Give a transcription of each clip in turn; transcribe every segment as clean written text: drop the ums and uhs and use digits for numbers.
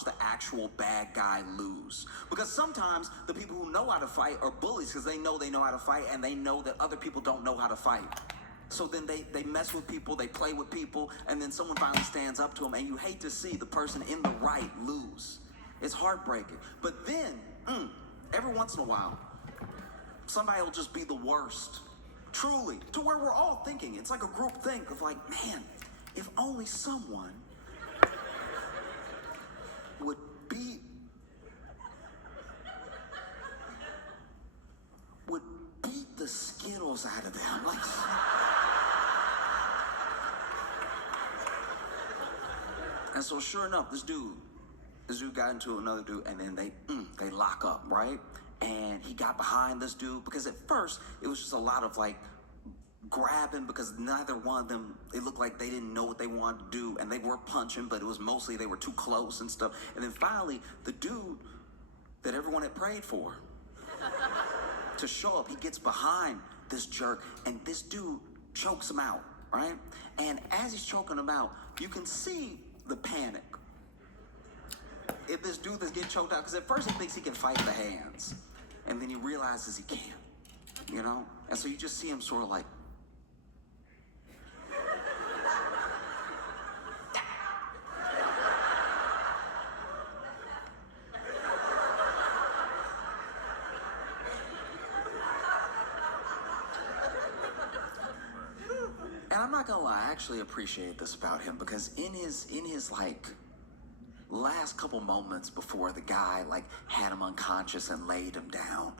the actual bad guy lose. Because sometimes the people who know how to fight are bullies because they know how to fight and they know that other people don't know how to fight. So then they mess with people, they play with people, and then someone finally stands up to them, and you hate to see the person in the right lose. It's heartbreaking. But then, every once in a while, somebody will just be the worst. Truly. To where we're all thinking. It's like a group think of like, man, if only someone would beat the Skittles out of them. Like, and so sure enough, this dude got into another dude, and then they lock up, right? And he got behind this dude because at first it was just a lot of like grabbing because neither one of them, it looked like they didn't know what they wanted to do, and they were punching, but it was mostly they were too close and stuff. And then finally, the dude that everyone had prayed for to show up, he gets behind this jerk, and this dude chokes him out, right? And as he's choking him out, you can see the panic. If this dude that's getting choked out, because at first he thinks he can fight the hands, and then he realizes he can't, you know? And so you just see him sort of like, and I'm not gonna lie, I actually appreciate this about him because in his like last couple moments before the guy like had him unconscious and laid him down,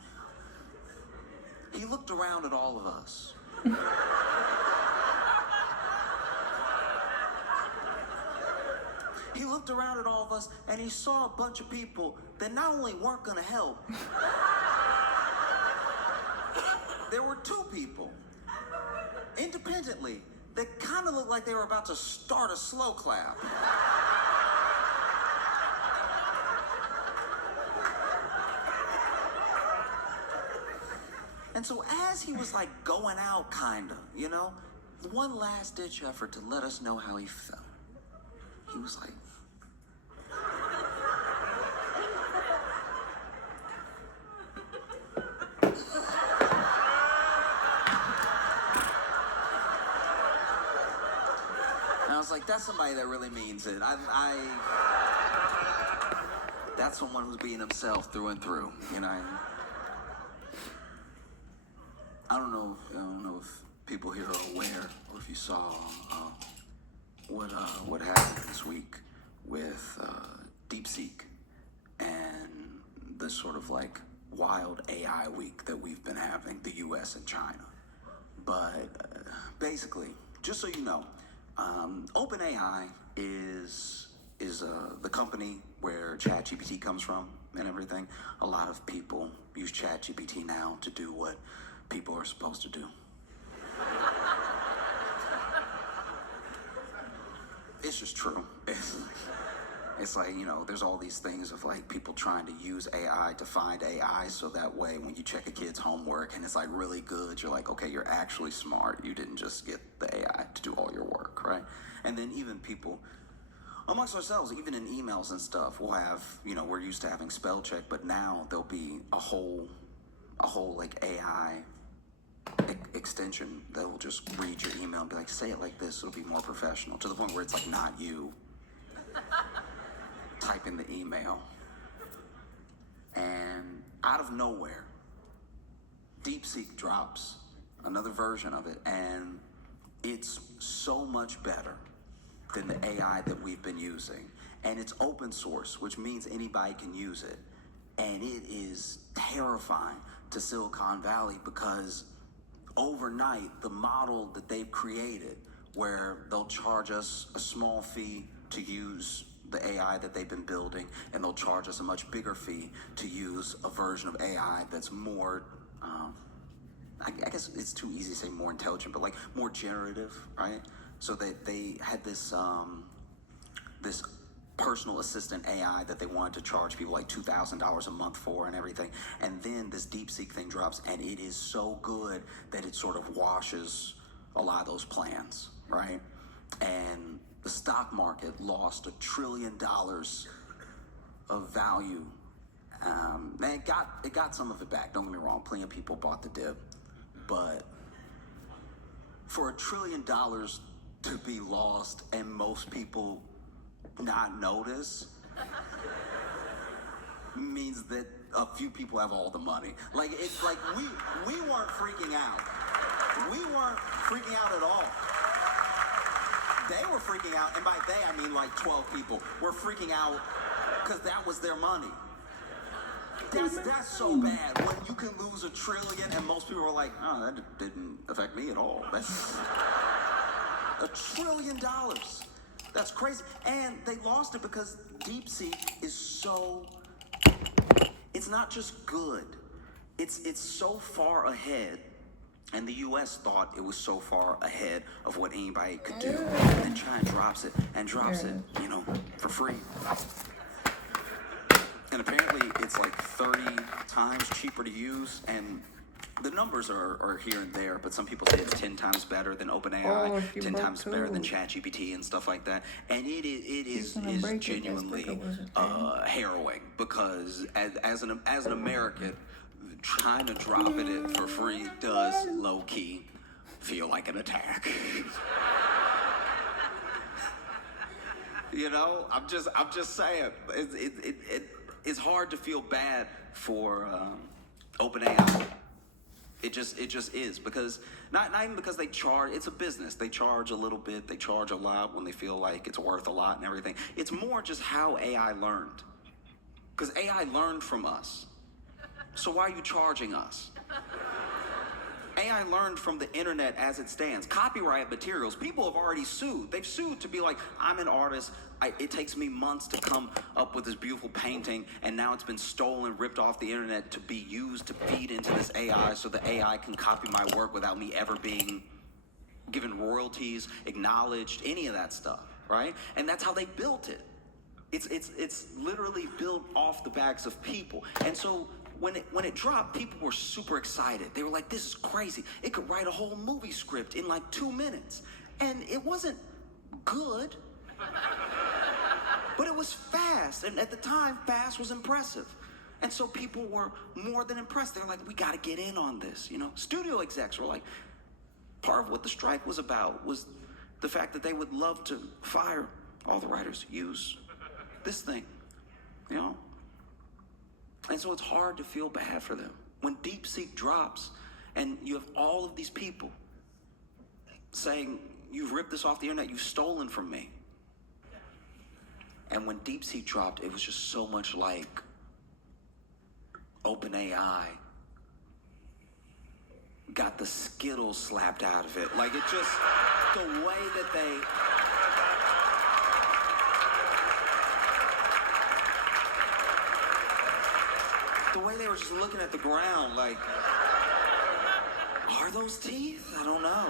he looked around at all of us. He looked around at all of us and he saw a bunch of people that not only weren't gonna help, there were two people independently that kind of looked like they were about to start a slow clap. And so as he was like going out, kinda, you know, one last ditch effort to let us know how he felt, he was like, and I was like, that's somebody that really means it. That's someone who's being himself through and through, you know. I don't know if people here are aware or if you saw what happened this week with DeepSeek and the sort of like wild AI week that we've been having, the U.S. and China. But basically, just so you know, OpenAI is the company where ChatGPT comes from and everything. A lot of people use ChatGPT now to do what people are supposed to do. It's just true. It's like, you know, there's all these things of like people trying to use AI to find AI so that way when you check a kid's homework and it's like really good, you're like, okay, you're actually smart. You didn't just get the AI to do all your work, right? And then even people amongst ourselves, even in emails and stuff, we'll have, you know, we're used to having spell check, but now there'll be a whole like AI extension that will just read your email and be like, say it like this, it'll be more professional, to the point where it's like not you typing the email. And out of nowhere, DeepSeek drops another version of it, and it's so much better than the AI that we've been using. And it's open source, which means anybody can use it. And it is terrifying to Silicon Valley because overnight, the model that they've created, where they'll charge us a small fee to use the AI that they've been building, and they'll charge us a much bigger fee to use a version of AI that's more, I guess it's too easy to say more intelligent, but like more generative, right? So they had this this personal assistant AI that they wanted to charge people like $2,000 a month for and everything. And then this DeepSeek thing drops, and it is so good that it sort of washes a lot of those plans, right? And the stock market lost $1 trillion of value. And it got some of it back. Don't get me wrong. Plenty of people bought the dip, but for $1 trillion to be lost and most people not notice means that a few people have all the money. Like it's like we weren't freaking out. We weren't freaking out at all. They were freaking out, and by they I mean like 12 people were freaking out because that was their money. That's so bad when you can lose $1 trillion and most people are like, oh, that didn't affect me at all. That's $1 trillion. That's crazy. And they lost it because DeepSeek is so, it's not just good. It's so far ahead. And the US thought it was so far ahead of what anybody could do. And then China drops it, you know, for free. And apparently it's like 30 times cheaper to use, and the numbers are here and there, but some people say it's 10 times better than OpenAI, 10 times better than ChatGPT and stuff like that. And it is genuinely harrowing, because as an American, trying to drop it for free does low-key feel like an attack. You know, I'm just saying, it's hard to feel bad for OpenAI. It just is, because not even because they charge. It's a business. They charge a little bit. They charge a lot when they feel like it's worth a lot and everything. It's more just how AI learned, because AI learned from us. So why are you charging us? AI learned from the internet as it stands. Copyright materials, people have already sued. They've sued to be like, I'm an artist. It takes me months to come up with this beautiful painting, and now it's been stolen, ripped off the internet to be used to feed into this AI so the AI can copy my work without me ever being given royalties, acknowledged, any of that stuff, right? And that's how they built it. It's literally built off the backs of people. And so when it dropped, people were super excited. They were like, this is crazy. It could write a whole movie script in like 2 minutes. And it wasn't good, but it was fast. And at the time, fast was impressive. And so people were more than impressed. They're like, we got to get in on this, you know? Studio execs were like, part of what the strike was about was the fact that they would love to fire all the writers, use this thing, you know? And so it's hard to feel bad for them. When DeepSeek drops and you have all of these people saying, you've ripped this off the internet, you've stolen from me. And when DeepSeek dropped, it was just so much like OpenAI got the Skittles slapped out of it. Like, it just, the way that they... The way they were just looking at the ground, like, are those teeth? I don't know.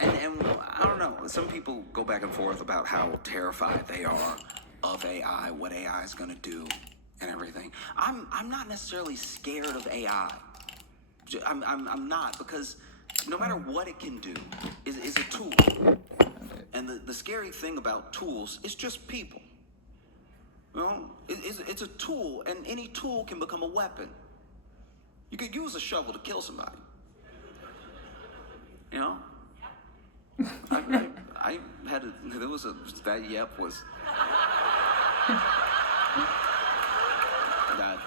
And I don't know. Some people go back and forth about how terrified they are of AI, what AI is going to do, and everything. I'm not necessarily scared of AI. I'm not, because no matter what it can do, is a tool. And the scary thing about tools is just people. You know, it's a tool, and any tool can become a weapon. You could use a shovel to kill somebody. You know? I had that yep was... that...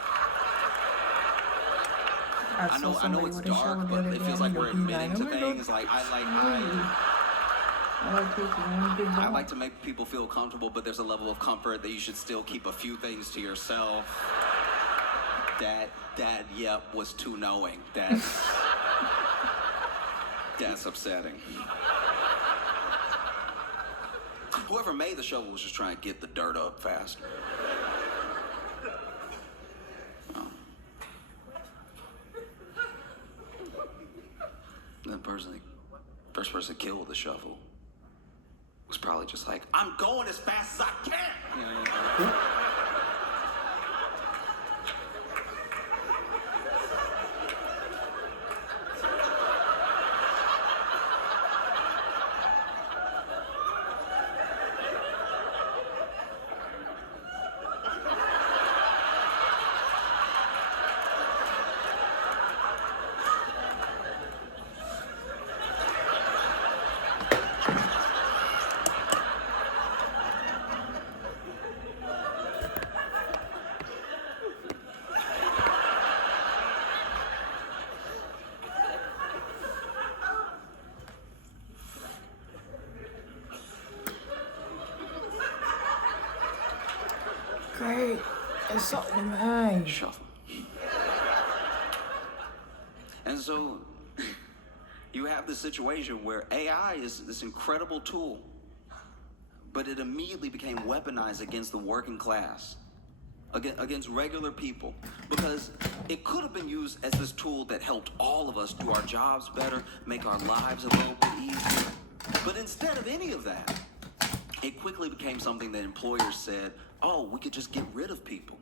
I know it's dark, but it feels like we're admitting to things. Like, I like to make people feel comfortable, but there's a level of comfort that you should still keep a few things to yourself. That yep was too knowing. That's upsetting. Whoever made the shovel was just trying to get the dirt up faster. The first person killed with the shovel was probably just like, I'm going as fast as I can. You know? Right. It's something, man. Shuffle. And so you have this situation where AI is this incredible tool, but it immediately became weaponized against the working class, against regular people, because it could have been used as this tool that helped all of us do our jobs better, make our lives a little bit easier. But instead of any of that, it quickly became something that employers said, oh, we could just get rid of people.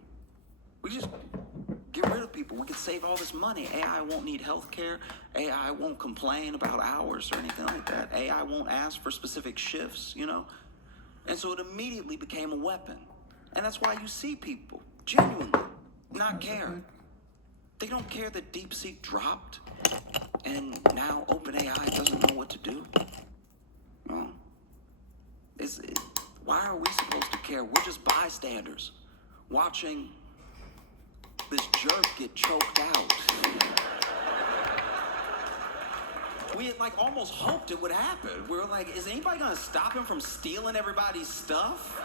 We just get rid of people. We could save all this money. AI won't need health care. AI won't complain about hours or anything like that. AI won't ask for specific shifts, you know? And so it immediately became a weapon. And that's why you see people genuinely not care. They don't care that DeepSeek dropped and now OpenAI doesn't know what to do. Well, why are we supposed to care? We're just bystanders watching this jerk get choked out. We had like almost hoped it would happen. We were like, is anybody gonna stop him from stealing everybody's stuff?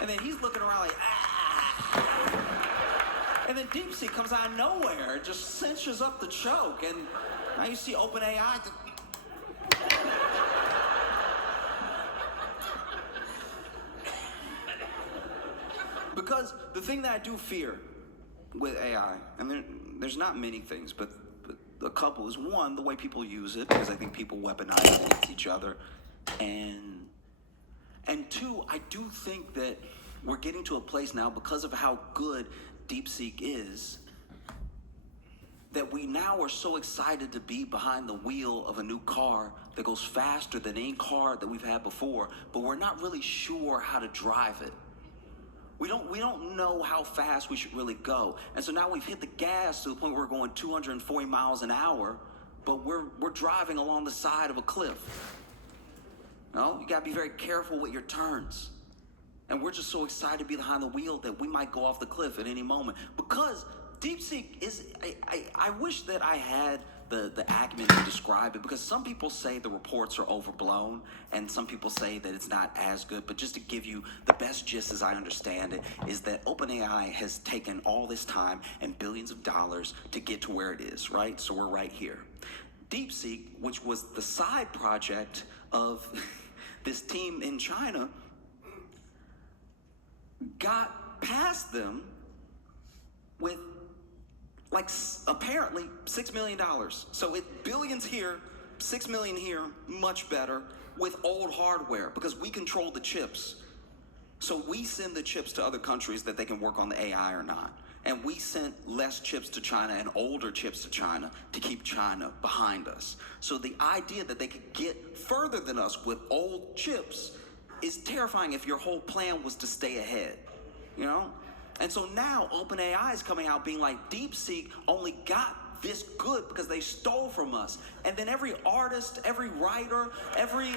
And then he's looking around like, ah. And then DeepSeek comes out of nowhere, just cinches up the choke, and now you see OpenAI. Because the thing that I do fear with AI, and there's not many things, but a couple is, one, the way people use it, because I think people weaponize it against each other, and two, I do think that we're getting to a place now, because of how good DeepSeek is, that we now are so excited to be behind the wheel of a new car that goes faster than any car that we've had before, but we're not really sure how to drive it. We don't know how fast we should really go. And so now we've hit the gas to the point where we're going 240 miles an hour, but we're driving along the side of a cliff. No, you gotta be very careful with your turns. And we're just so excited to be behind the wheel that we might go off the cliff at any moment. Because DeepSeek is, I wish that I had the acumen to describe it, because some people say the reports are overblown and some people say that it's not as good. But just to give you the best gist as I understand it, is that OpenAI has taken all this time and billions of dollars to get to where it is, right? So we're right here. DeepSeek, which was the side project of this team in China, got past them with like apparently $6 million. So billions here, 6 million here, much better with old hardware, because we control the chips. So we send the chips to other countries that they can work on the AI or not. And we sent less chips to China and older chips to China to keep China behind us. So the idea that they could get further than us with old chips is terrifying if your whole plan was to stay ahead, you know? And so now OpenAI is coming out being like, DeepSeek only got this good because they stole from us. And then every artist, every writer, every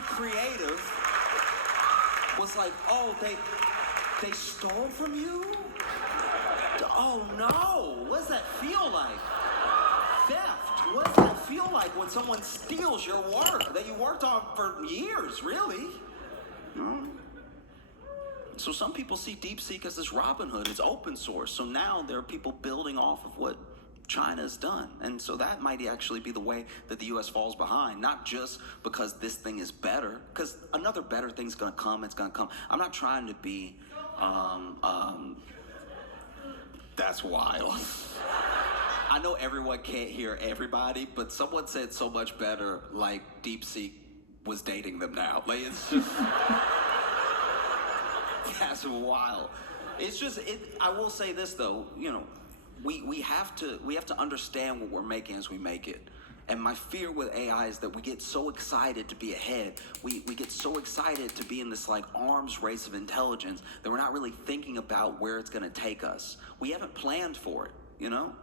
creative was like, oh, they stole from you? Oh no, what does that feel like? Theft. What does that feel like when someone steals your work that you worked on for years, really? So some people see DeepSeek as this Robin Hood. It's open source. So now there are people building off of what China has done. And so that might actually be the way that the US falls behind, not just because this thing is better, because another better thing's gonna come, it's gonna come. I'm not trying to be, that's wild. I know everyone can't hear everybody, but someone said so much better, like DeepSeek was dating them now. Like, it's just... That's wild. It's just, I will say this though, you know, we have to understand what we're making as we make it. And my fear with AI is that we get so excited to be ahead. We get so excited to be in this like arms race of intelligence that we're not really thinking about where it's gonna take us. We haven't planned for it, you know?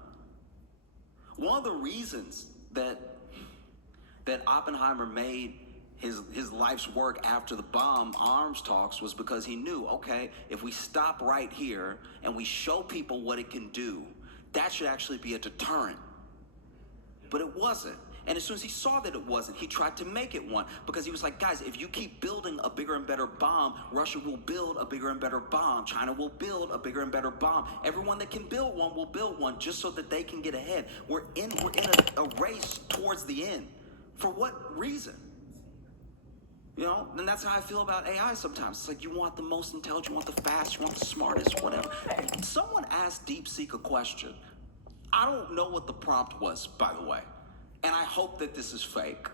One of the reasons that Oppenheimer made his life's work after the bomb arms talks was because he knew, okay, if we stop right here and we show people what it can do, that should actually be a deterrent. But it wasn't. And as soon as he saw that it wasn't, he tried to make it one, because he was like, guys, if you keep building a bigger and better bomb, Russia will build a bigger and better bomb. China will build a bigger and better bomb. Everyone that can build one will build one, just so that they can get ahead. We're in a race towards the end. For what reason? You know, and that's how I feel about AI sometimes. It's like you want the most intelligent, you want the fastest, you want the smartest, whatever. Someone asked DeepSeek a question. I don't know what the prompt was, by the way. And I hope that this is fake,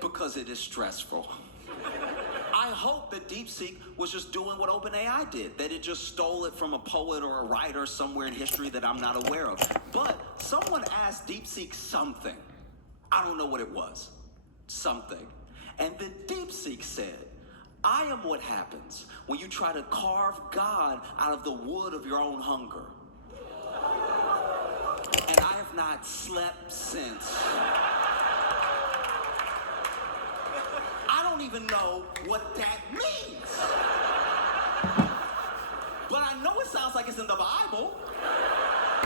because it is stressful. I hope that DeepSeek was just doing what OpenAI did, that it just stole it from a poet or a writer somewhere in history that I'm not aware of. But someone asked DeepSeek something. I don't know what it was. Something. And then DeepSeek said, I am what happens when you try to carve God out of the wood of your own hunger. And I have not slept since. I don't even know what that means. But I know it sounds like it's in the Bible.